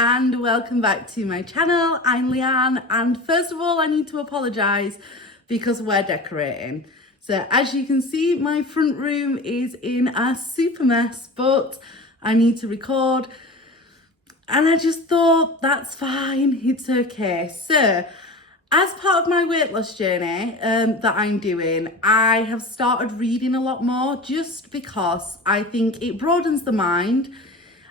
and welcome back to my channel. I'm Leanne, and first of all I need to apologise because we're decorating. So as you can see, my front room is in a super mess, but I need to record and I just thought that's fine, it's okay. So as part of my weight loss journey that I'm doing, I have started reading a lot more just because I think it broadens the mind.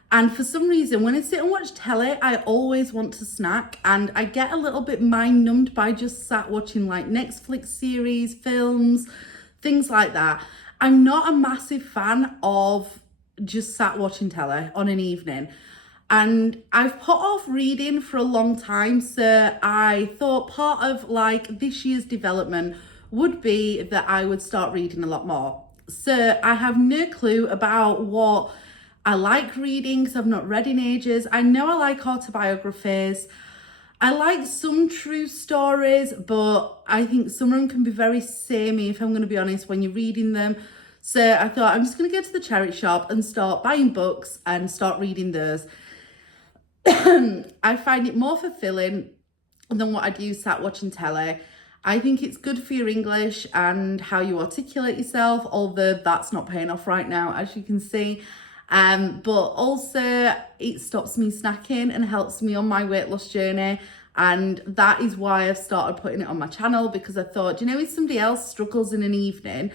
And for some reason, when I sit and watch telly, I always want to snack, and I get a little bit mind numbed by just sat watching like Netflix series, films, things like that. I'm not a massive fan of just sat watching telly on an evening. And I've put off reading for a long time, so I thought part of like this year's development would be that I would start reading a lot more. So I have no clue about what I like reading because I've not read in ages. I know I like autobiographies. I like some true stories, but I think some of them can be very samey, if I'm going to be honest, when you're reading them. So I thought I'm just going to go to the charity shop and start buying books and start reading those. I find it more fulfilling than what I do sat watching telly. I think it's good for your English and how you articulate yourself, although that's not paying off right now, as you can see. But also it stops me snacking and helps me on my weight loss journey. And that is why I've started putting it on my channel, because I thought, you know, if somebody else struggles in an evening,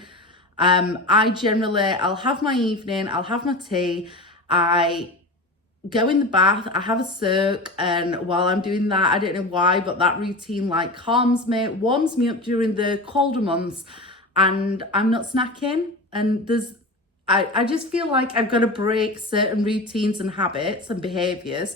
I'll have my evening, I'll have my tea, I go in the bath, I have a soak, and while I'm doing that, I don't know why, but that routine like calms me, warms me up during the colder months, and I'm not snacking. And I just feel like I've got to break certain routines and habits and behaviours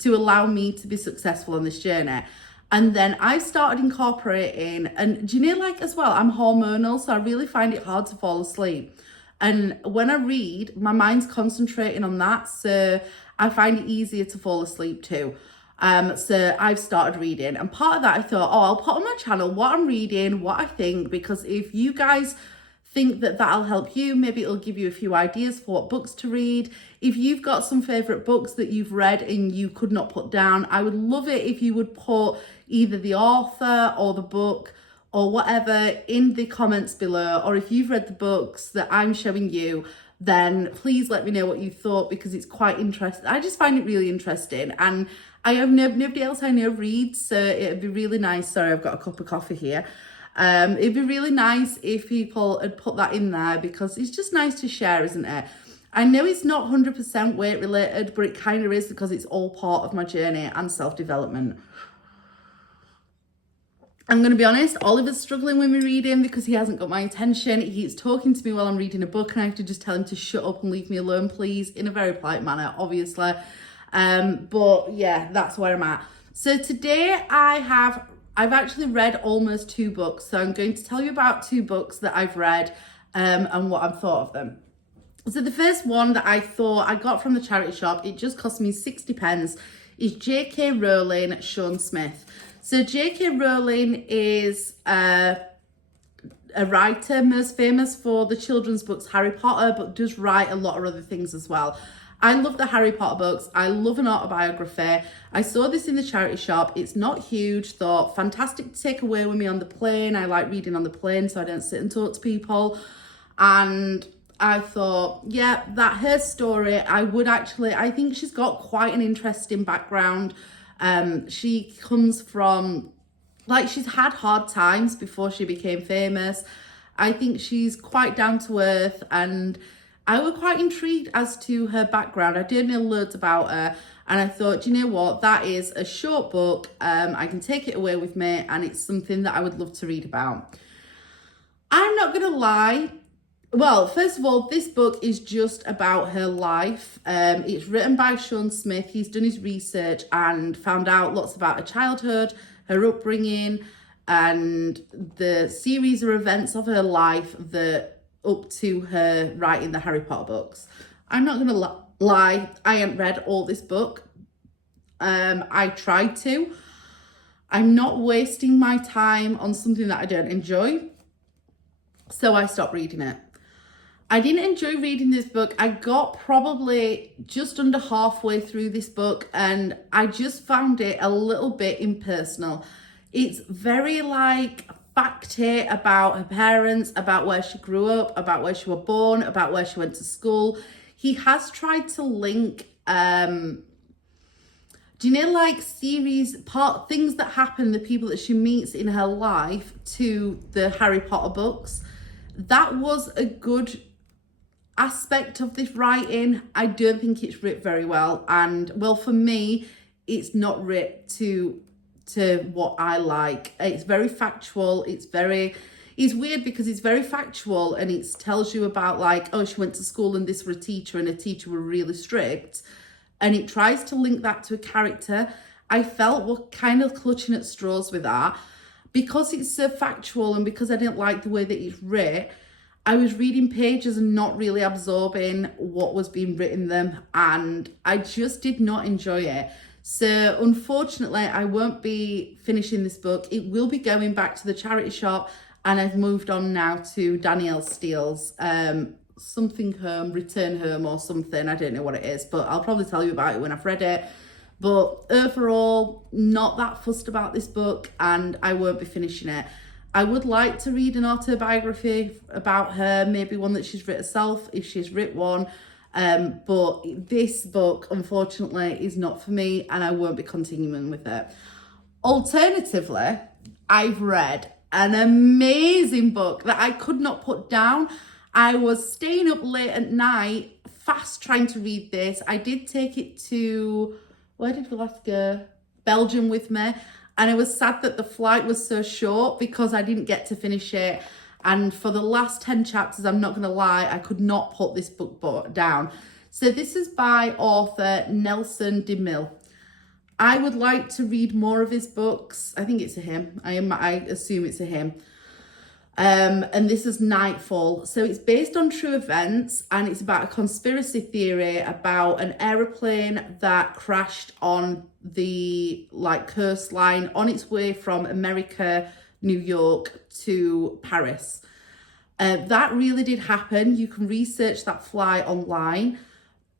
to allow me to be successful on this journey. And then I started incorporating, and do you know, like as well, I'm hormonal, so I really find it hard to fall asleep. And when I read, my mind's concentrating on that, so I find it easier to fall asleep too. So I've started reading, and part of that I thought, oh, I'll put on my channel what I'm reading, what I think, because if you guys think that that'll help you, maybe it'll give you a few ideas for what books to read. If you've got some favourite books that you've read and you could not put down, I would love it if you would put either the author or the book or whatever in the comments below. Or if you've read the books that I'm showing you, then please let me know what you thought, because it's quite interesting. I just find it really interesting, and I have nobody else I know reads, so it'd be really nice. Sorry, I've got a cup of coffee here. It'd be really nice if people had put that in there, because it's just nice to share, isn't it? I know it's not 100% weight related, but it kind of is, because it's all part of my journey and self-development. I'm going to be honest, Oliver's struggling with me reading because he hasn't got my attention. He keeps talking to me while I'm reading a book, and I have to just tell him to shut up and leave me alone, please, in a very polite manner, obviously. But yeah, that's where I'm at. So today I've actually read almost 2 books. So I'm going to tell you about 2 books that I've read and what I've thought of them. So the first one that I thought I got from the charity shop, it just cost me 60 pence, is J.K. Rowling, Sean Smith. So J.K. Rowling is a writer, most famous for the children's books Harry Potter, but does write a lot of other things as well. I love the Harry Potter books. I love an autobiography. I saw this in the charity shop. It's not huge. Thought fantastic to take away with me on the plane. I like reading on the plane so I don't sit and talk to people. And I thought, yeah, that her story, I think she's got quite an interesting background. She comes from, like, she's had hard times before she became famous. I think she's quite down to earth, and I was quite intrigued as to her background. I didn't know loads about her, and I thought, you know what, that is a short book. I can take it away with me, and it's something that I would love to read about. I'm not going to lie. Well, first of all, this book is just about her life. It's written by Sean Smith. He's done his research and found out lots about her childhood, her upbringing, and the series of events of her life that up to her writing the Harry Potter books. I'm not going to lie, I haven't read all this book. I tried to. I'm not wasting my time on something that I don't enjoy, so I stopped reading it. I didn't enjoy reading this book. I got probably just under halfway through this book and I just found it a little bit impersonal. It's very like facty about her parents, about where she grew up, about where she was born, about where she went to school. He has tried to link do you know, like series part things that happen, the people that she meets in her life to the Harry Potter books. That was a good aspect of this writing. I don't think it's writ very well, and well, for me, it's not writ to what I like. It's very factual. It's weird because it's very factual and it tells you about like, oh, she went to school and this were a teacher and a teacher were really strict. And it tries to link that to a character. I felt we're kind of clutching at straws with that. Because it's so factual and because I didn't like the way that it's writ, I was reading pages and not really absorbing what was being written in them. And I just did not enjoy it. So unfortunately, I won't be finishing this book. It will be going back to the charity shop. And I've moved on now to Danielle Steele's something home, return home or something. I don't know what it is, but I'll probably tell you about it when I've read it. But overall, not that fussed about this book and I won't be finishing it. I would like to read an autobiography about her, maybe one that she's written herself, if she's written one. But this book, unfortunately, is not for me and I won't be continuing with it. Alternatively, I've read an amazing book that I could not put down. I was staying up late at night, fast trying to read this. I did take it to, where did we last go? Belgium with me. And I was sad that the flight was so short because I didn't get to finish it. And for the last 10 chapters, I'm not going to lie, I could not put this book down. So this is by author Nelson Demille. I would like to read more of his books. I think it's a him. I assume it's a him. And this is Nightfall. So it's based on true events and it's about a conspiracy theory about an aeroplane that crashed on the coastline on its way from America, New York to Paris. That really did happen. You can research that flight online.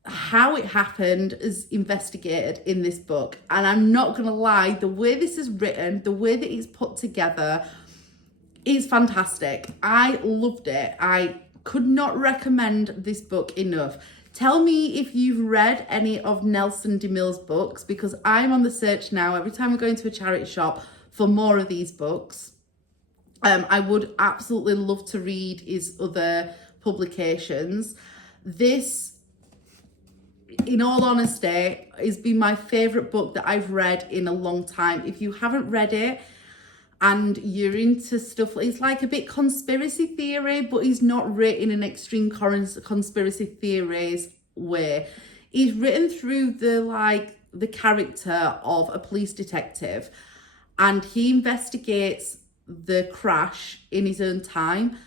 How it happened is investigated in this book. And I'm not going to lie, the way this is written, the way that it's put together, it's fantastic. I loved it. I could not recommend this book enough. Tell me if you've read any of Nelson Demille's books because I'm on the search now every time I go into a charity shop for more of these books. I would absolutely love to read his other publications. This, in all honesty, has been my favourite book that I've read in a long time. If you haven't read it, and you're into stuff, it's like a bit conspiracy theory, but he's not written in an extreme conspiracy theories way. He's written through the character of a police detective and he investigates the crash in his own time.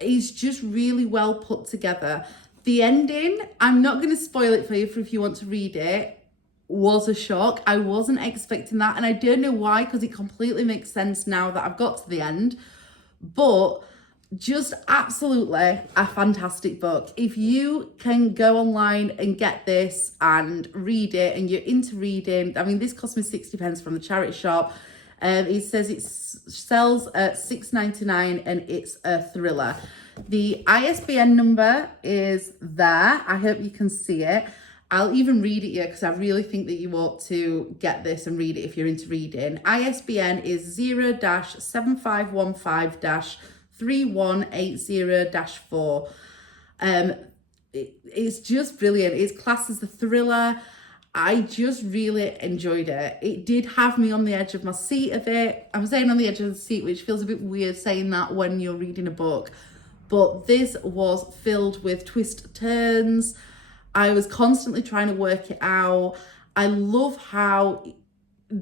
He's just really well put together. The ending, I'm not going to spoil it for you if you want to read it, was a shock. I wasn't expecting that and I don't know why because it completely makes sense now that I've got to the end, but just absolutely a fantastic book. If you can go online and get this and read it and you're into reading, I mean this cost me 60 pence from the charity shop. It says it sells at $6.99 and it's a thriller. The ISBN number is there. I hope you can see it. I'll even read it here because I really think that you ought to get this and read it if you're into reading. ISBN is 0-7515-3180-4. It's just brilliant. It's classed as a thriller. I just really enjoyed it. It did have me on the edge of my seat a bit. I'm saying on the edge of the seat, which feels a bit weird saying that when you're reading a book. But this was filled with twist turns. I was constantly trying to work it out. I love how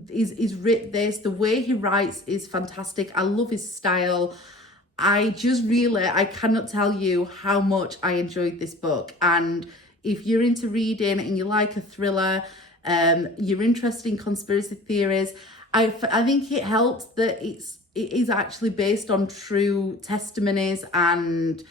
he's written this. The way he writes is fantastic. I love his style. I cannot tell you how much I enjoyed this book. And if you're into reading and you like a thriller, you're interested in conspiracy theories, I think it helps that it is actually based on true testimonies and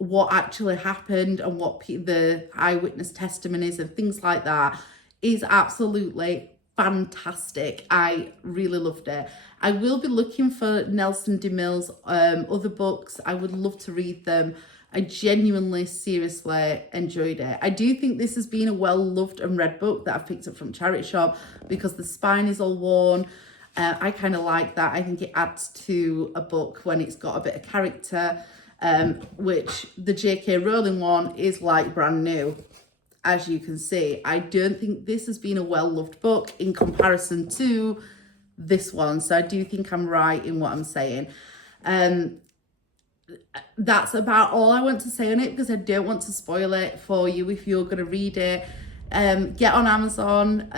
what actually happened and what the eyewitness testimonies and things like that is absolutely fantastic. I really loved it. I will be looking for Nelson Demille's other books. I would love to read them. I genuinely, seriously enjoyed it. I do think this has been a well-loved and read book that I've picked up from charity shop because the spine is all worn. I kind of like that. I think it adds to a book when it's got a bit of character, which the J.K. Rowling one is like brand new. As you can see, I don't think this has been a well-loved book in comparison to this one. So I do think I'm right in what I'm saying. That's about all I want to say on it because I don't want to spoil it for you if you're going to read it. Get on Amazon,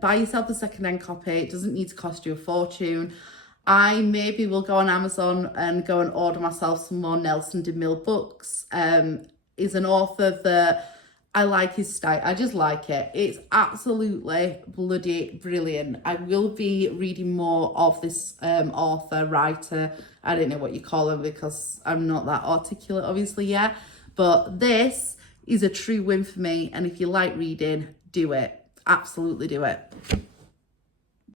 buy yourself a second-hand copy. It doesn't need to cost you a fortune. I maybe will go on Amazon and go and order myself some more Nelson Demille books. He's an author that I like his style. I just like it. It's absolutely bloody brilliant. I will be reading more of this author, writer. I don't know what you call him because I'm not that articulate, obviously, yet. But this is a true win for me. And if you like reading, do it. Absolutely do it.